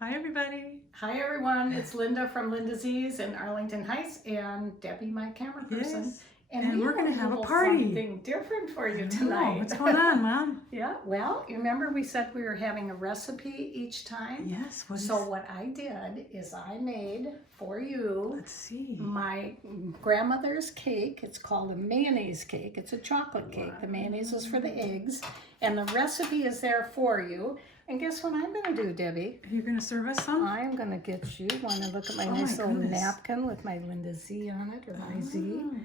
Hi, everybody. Hi, everyone. It's Linda from Linda's Ease in Arlington Heights and Debbie, my camera person. Yes. And And we we're gonna a have a little party. Something different for you Oh, tonight. what's going on, Mom? Yeah, well, you remember we said we were having a recipe each time? Yes. What I did is I made for you Let's see. my grandmother's cake. It's called a mayonnaise cake. It's a chocolate cake. The mayonnaise is for the eggs. And the recipe is there for you. And guess what I'm going to do, Debbie? You're gonna serve us some? I'm going to get you one and look at my Oh nice my little goodness. napkin with my Linda Z on it, or my Z.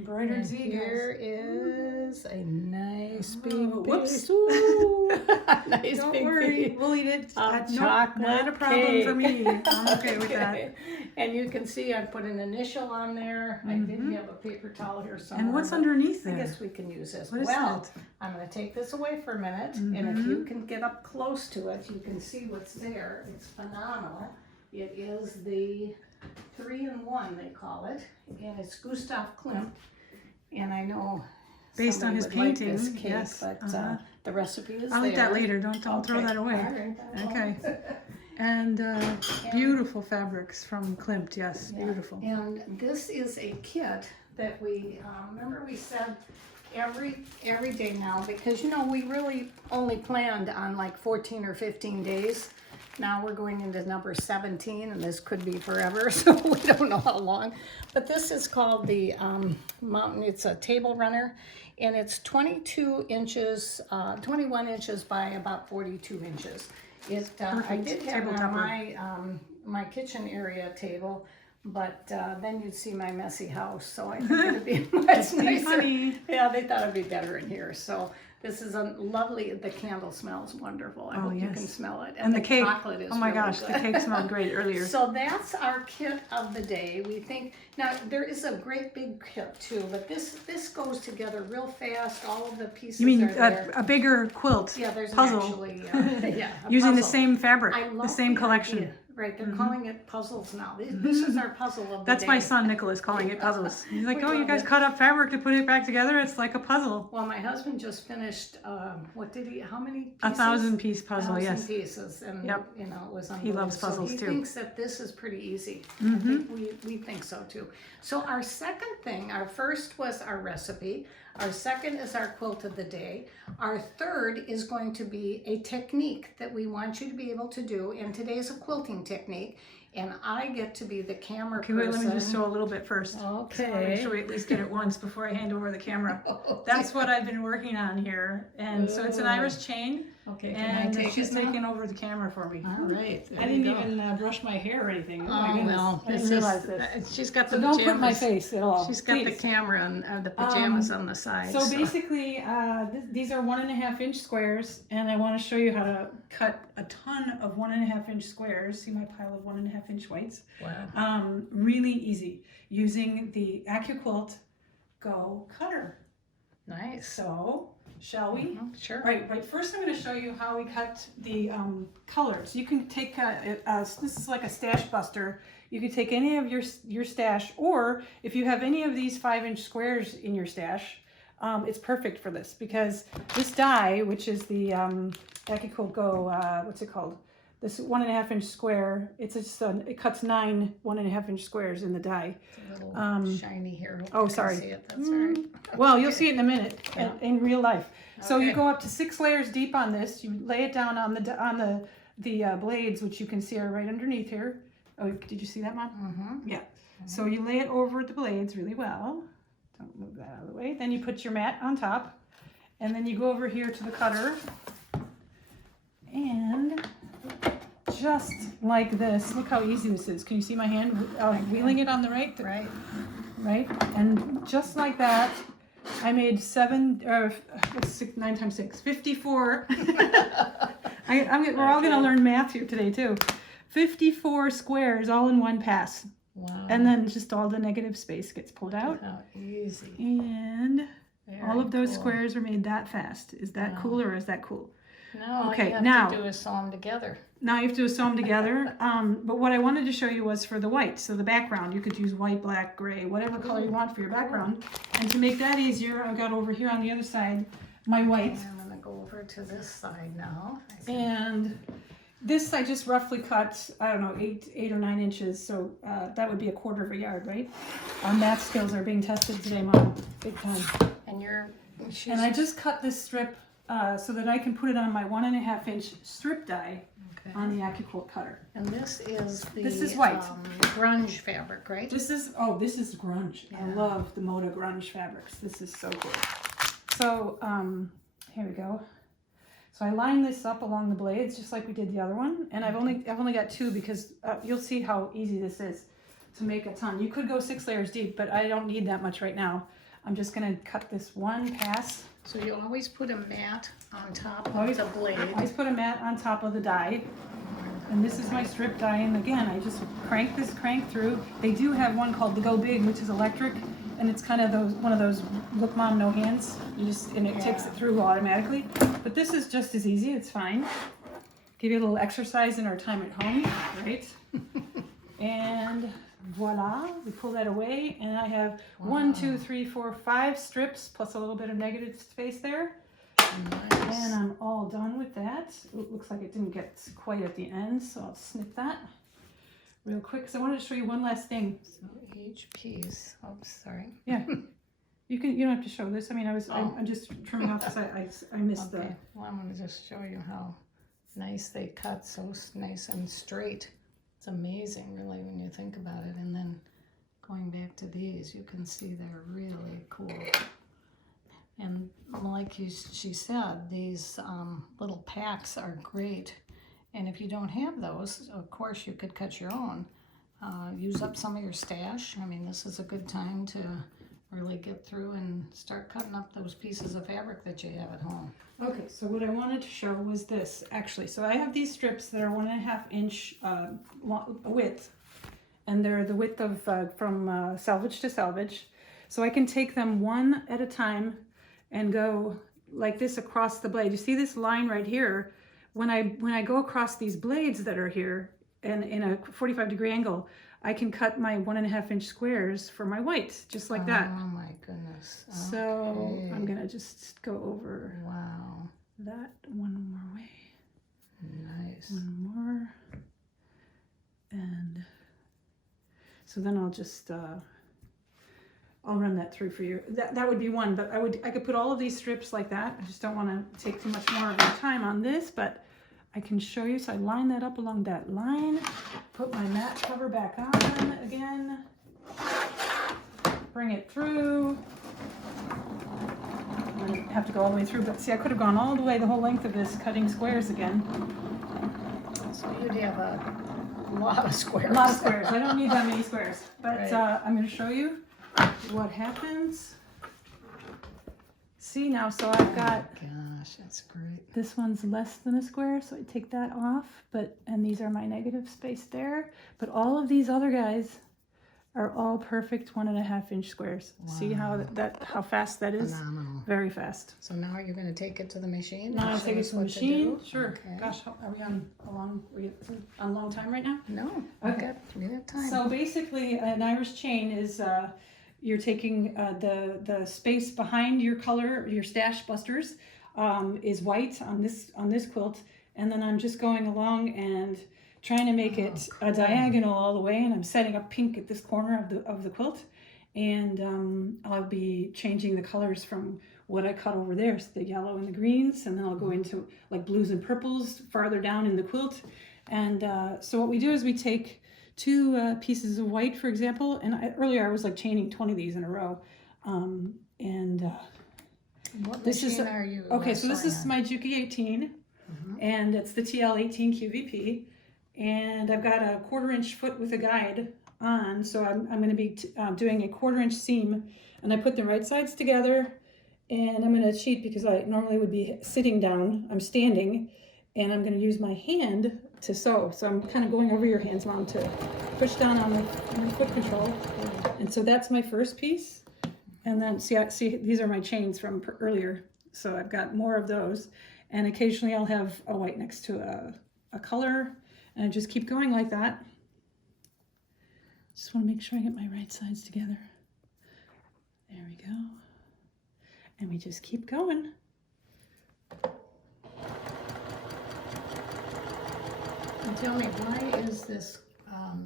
Embroidered And Z, here is a nice big whoops. piece. Ooh, nice Don't big worry, piece we'll eat it. of No, chocolate not a problem for cake. me. I'm okay with that. And you can see I put an initial on there. I did have a paper towel here somewhere. And what's but underneath I there? guess we can use this. What is Well, that? I'm going to take this away for a minute, and if you can get up close to it, you can see what's there. It's phenomenal. It is the 3-in-1, they call it, and it's Gustav Klimt. And I know Based on somebody his would like painting, this cake, yes. but the recipe is I'll there. eat that later. Don't throw Okay. that away. All right, I won't. Okay. And beautiful fabrics from Klimt. Yes, Yeah. beautiful. And this is a kit that we, remember we said every day now, because you know, we really only planned on like 14 or 15 days. Now we're going into number 17, and this could be forever, so we don't know how long. But this is called the mountain, it's a table runner, and it's 21 inches by about 42 inches. I did have it on my kitchen area table, but then you'd see my messy house, so I think it'd be much nicer. Funny. Yeah, they thought it'd be better in here. So this is a lovely. The candle smells wonderful. I hope you can smell it. And the cake. Chocolate is Oh my really gosh, good. the cake smelled great earlier. So that's our kit of the day. We think now there is a great big kit too, but this goes together real fast. All of the pieces You mean are there. a bigger quilt? Yeah, there's puzzle. actually a Using the puzzle. same fabric, I the love same collection. idea. Right, they're calling it puzzles now. This is our puzzle of the That's day. my son Nicholas calling it puzzles. He's like, We oh, you love guys it. cut up fabric to put it back together. It's like a puzzle. Well, my husband just finished, what did he, how many pieces? 1,000-piece puzzle, 1,000 yes. pieces, and Yep. you know, it was He unbelievable. loves puzzles so he too. thinks that this is pretty easy. I think we think so too. So our second thing, our first was our recipe. Our second is our quilt of the day. Our third is going to be a technique that we want you to be able to do, and today's a quilting technique. And I get to be the camera Okay, person. wait, let me just show a little bit first. Okay. So make sure we at least get it once before I hand over the camera. That's what I've been working on here. And so it's an Irish chain. Okay, can And I take she's it now? taking over the camera for me. All right. there I you didn't go. even brush my hair or anything. Oh, my Oh, goodness. well, I didn't it's realize just, this. she's got the So don't put my pajamas. face at all. She's got the please. camera and the pajamas on the side. So basically, these are 1.5-inch squares, and I want to show you how to cut a ton of 1.5-inch squares. See my pile of 1.5-inch whites? Wow. Really easy using the Accuquilt Go cutter. Nice. So, shall we? Sure. Right. First, I'm going to show you how we cut the colors. You can take this is like a stash buster. You can take any of your stash, or if you have any of these 5-inch squares in your stash, it's perfect for this because this die, which is the Accuquilt Go, what's it called? This 1.5-inch square. It cuts 9 1.5-inch squares in the die. It's a little shiny here. Hope Oh, you can sorry. see it. That's all right. Well, you'll see it in a minute Yeah. in real life. So you Okay. go up to 6 layers deep on this. You lay it down on the blades, which you can see are right underneath here. Oh, did you see that, Mom? Mm-hmm. Yeah. So you lay it over the blades really well. Don't move that out of the way. Then you put your mat on top, and then you go over here to the cutter, and just like this. Look how easy this is. Can you see my hand wheeling it on the right? Right. Right, and just like that, I made 9 times 6, 54. We're all gonna learn math here today too. 54 squares all in one pass, Wow. and then just all the negative space gets pulled out, How easy. and all of those Very cool. squares are made that fast. Is that Wow. cool or is that cool? No, Okay, all you have now- to do is sew them together. Now you have to sew them together. But what I wanted to show you was for the white. So the background, you could use white, black, gray, whatever color you want for your background. And to make that easier, I've got over here on the other side my white. I'm going to go over to this side now. And This I just roughly cut, I don't know, 8 or 9 inches, so that would be 1/4 yard, right? Our math skills are being tested today, Mom, big time. And And I just cut this strip so that I can put it on my 1.5 inch strip die on the Accuquilt cutter. And this is the This is white. grunge fabric, right? This is grunge. Yeah. I love the Moda grunge fabrics. This is so good. So here we go. So I line this up along the blades just like we did the other one, and I've only got 2 because you'll see how easy this is to make a ton. You could go 6 layers deep, but I don't need that much right now. I'm just gonna cut this one pass. So you always put a mat on top of the blade. I always put a mat on top of the die, and this is my strip die. And again, I just crank through. They do have one called the Go Big, which is electric, and it's kind of one of those look, Mom, no hands. And it takes it through automatically. But this is just as easy. It's fine. Give you a little exercise in our time at home, right? And voila, we pull that away, and I have 1, 2, 3, 4, 5 strips plus a little bit of negative space there. Nice. And I'm all done with that. It looks like it didn't get quite at the end, so I'll snip that real quick because I wanted to show you one last thing. So each piece, oops, sorry. Yeah, you don't have to show this. I mean, I'm just trimming off because I missed Well, I'm going to just show you how nice they cut, so nice and straight. It's amazing, really, when you think about it. And then going back to these, you can see they're really cool. And like she said, these little packs are great. And if you don't have those, of course, you could cut your own. Use up some of your stash. I mean, this is a good time to really get through and start cutting up those pieces of fabric that you have at home. Okay, so what I wanted to show was this, actually. So I have these strips that are 1.5 inch width, and they're the width of from selvage to selvage. So I can take them one at a time and go like this across the blade. You see this line right here? When I go across these blades that are here and in a 45-degree angle, I can cut my 1.5 inch squares for my white, just like that. Oh my goodness. So I'm gonna just go over that one more way. Nice. One more. And so then I'll just, I'll run that through for you. That would be one, but I could put all of these strips like that. I just don't want to take too much more of your time on this, but I can show you. So I line that up along that line, put my mat cover back on again, bring it through. I don't have to go all the way through, but see, I could have gone all the way, the whole length of this, cutting squares again. So you'd have a lot of squares. A lot of squares. I don't need that many squares, but Right. I'm going to show you what happens. See now, so I've got Gosh, that's great. this one's less than a square, so I take that off, and these are my negative space there. But all of these other guys are all perfect 1.5 inch squares. Wow. See how fast that is? Phenomenal. Very fast. So now you're going to take it to the machine? Now I take it to the machine. Sure. Okay. Gosh, are we on a long time right now? No, Okay. we got time. So basically, an Irish chain is you're taking the space behind your color, your stash busters, is white on this quilt, and then I'm just going along and trying to make it a diagonal all the way, and I'm setting up pink at this corner of the quilt, and I'll be changing the colors from what I cut over there, so the yellow and the greens, and then I'll go into like blues and purples farther down in the quilt. And so what we do is we take 2 pieces of white, for example, and earlier I was like chaining 20 of these in a row, What this machine is are you? okay. So this is my Juki 18, and it's the TL 18 QVP, and I've got a 1/4 inch foot with a guide on. So I'm going to be doing a 1/4 inch seam, and I put the right sides together, and I'm going to cheat because I normally would be sitting down. I'm standing, and I'm going to use my hand to sew. So I'm kind of going over your hands, Mom, to push down on the foot control. And so that's my first piece. And then see these are my chains from earlier. So I've got more of those. And occasionally I'll have a white next to a color, and I just keep going like that. Just want to make sure I get my right sides together. There we go. And we just keep going. And tell me, why is this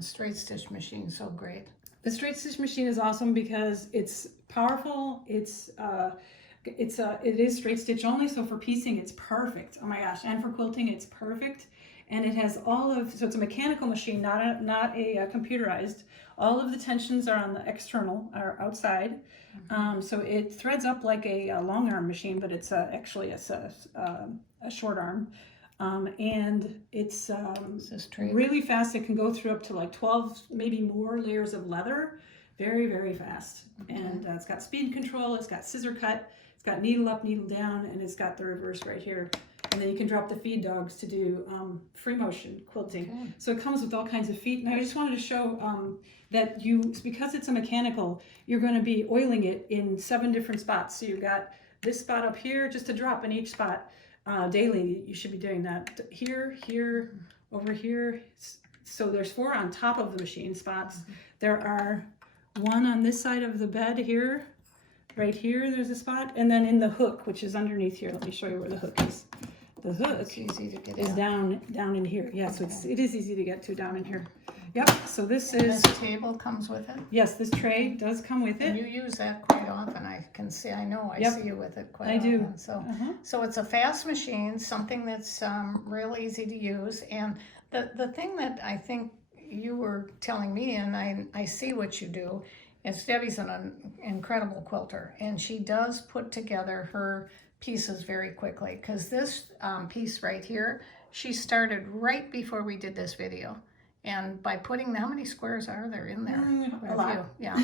straight stitch machine so great? The straight stitch machine is awesome because it's powerful. It is straight stitch only, so for piecing it's perfect. Oh my gosh, and for quilting it's perfect. And it has so it's a mechanical machine, not a computerized. All of the tensions are on the external, or outside. So it threads up like a long arm machine, but it's actually a short arm. And it's really fast. It can go through up to like 12, maybe more layers of leather. Very, very fast. Okay. And it's got speed control, it's got scissor cut, it's got needle up, needle down, and it's got the reverse right here. And then you can drop the feed dogs to do free motion quilting. Okay. So it comes with all kinds of feet. And I just wanted to show that because it's a mechanical, you're going to be oiling it in 7 different spots. So you've got this spot up here, just a drop in each spot. Daily, you should be doing that. Here, here, over here. So there's 4 on top of the machine spots. Mm-hmm. There are 1 on this side of the bed here. Right here, there's a spot. And then in the hook, which is underneath here. Let me show you where the hook is. The hook is down in here. Yeah, so it is easy to get to down in here. Yep, so this table comes with it? Yes, this tray does come with it. And you use that quite often, I can see. I know I see you with it quite often. I do. So, so it's a fast machine, something that's real easy to use. And the thing that I think you were telling me, and I see what you do, is Debbie's an incredible quilter. And she does put together her pieces very quickly. Because this piece right here, she started right before we did this video. And by putting, how many squares are there in there? A lot. Yeah.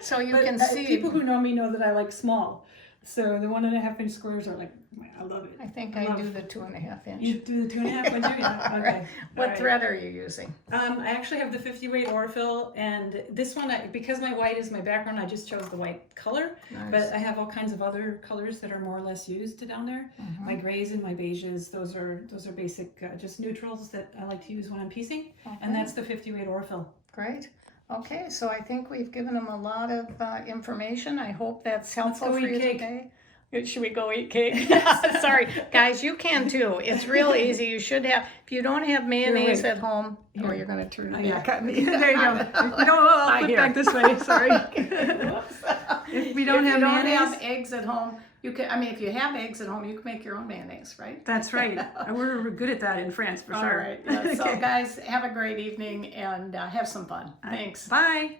So you can see. People who know me know that I like small. So the 1.5 inch squares are like, I love it. I think I do the 2.5 inch. You do the 2.5 inch? Yeah. Okay. What thread are you using? I actually have the 50 weight Orfil, and this one, because my white is my background, I just chose the white color. Nice. But I have all kinds of other colors that are more or less used down there. My grays and my beiges, those are basic, just neutrals that I like to use when I'm piecing. Okay. And that's the 50 weight Orfil. Great. Okay, so I think we've given them a lot of information. I hope that's helpful for you today. Should we go eat cake? Sorry, guys, you can too. It's real easy. You should have, if you don't have mayonnaise at home, or you're going to turn it back on me. There you go. No, I'll put it back this way. Sorry. If we don't have eggs at home, you can. I mean, if you have eggs at home, you can make your own mayonnaise, right? That's right. We're good at that in France, for sure. All right. Yeah. So, guys, have a great evening and have some fun. Thanks. Bye.